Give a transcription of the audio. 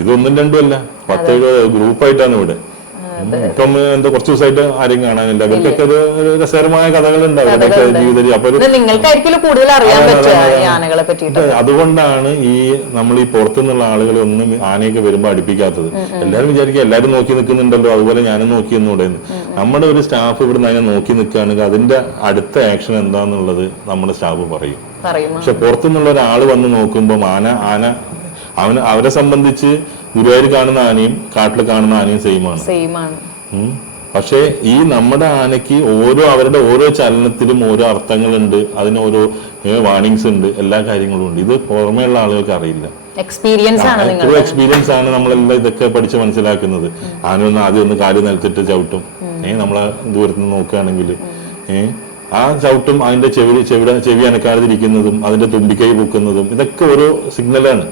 ഇതൊന്നും രണ്ടും അല്ല, 10-7 ഗ്രൂപ്പായിട്ടാണ് ഇവിടെ. ഇപ്പം എന്താ കുറച്ച് ദിവസമായിട്ട് ആരും കാണാനില്ല. അവർക്കൊക്കെ അത് രസകരമായ കഥകളുണ്ട് അവരുടെയൊക്കെ ജീവിതത്തിൽ. അപ്പൊ അതുകൊണ്ടാണ് ഈ നമ്മൾ ഈ പുറത്തുനിന്നുള്ള ആളുകളെ ഒന്നും ആനയൊക്കെ വരുമ്പോ അടുപ്പിക്കാത്തത്. എല്ലാവരും വിചാരിക്കുക എല്ലാവരും നോക്കി നിൽക്കുന്നുണ്ടല്ലോ, അതുപോലെ ഞാനും നോക്കിയെന്നൂടെ. നമ്മുടെ ഒരു സ്റ്റാഫ് ഇവിടെ നിന്ന് നോക്കി നിൽക്കുകയാണെങ്കിൽ അതിന്റെ അടുത്ത ആക്ഷൻ എന്താന്നുള്ളത് നമ്മുടെ സ്റ്റാഫ് പറയും. പക്ഷെ പുറത്തുനിന്നുള്ള ഒരാൾ വന്ന് നോക്കുമ്പോൾ അവരെ സംബന്ധിച്ച് ഗുരുവായൂർ കാണുന്ന ആനയും കാട്ടിൽ കാണുന്ന ആനയും സെയിമാണ്. പക്ഷെ ഈ നമ്മുടെ ആനയ്ക്ക് അവരുടെ ഓരോ ചലനത്തിലും ഓരോ അർത്ഥങ്ങളുണ്ട്, അതിന് ഓരോ വാർണിങ്സ് ഉണ്ട്, എല്ലാ കാര്യങ്ങളും ഉണ്ട്. ഇത് പുറമേയുള്ള ആളുകൾക്ക് അറിയില്ല. എക്സ്പീരിയൻസ് ആണ് നമ്മളെല്ലാം ഇതൊക്കെ പഠിച്ച് മനസ്സിലാക്കുന്നത്. ആന ആദ്യം ഒന്ന് കാല് നിലത്തിട്ട് ചവിട്ടും, നമ്മളെ ദൂരത്തുനിന്ന് നോക്കുകയാണെങ്കിൽ ആ ചവിട്ടും, അതിന്റെ ചെവി അനക്കാതിരിക്കുന്നതും, അതിന്റെ തുമ്പിക്കൈ പൊക്കുന്നതും, ഇതൊക്കെ ഓരോ സിഗ്നലാണ്.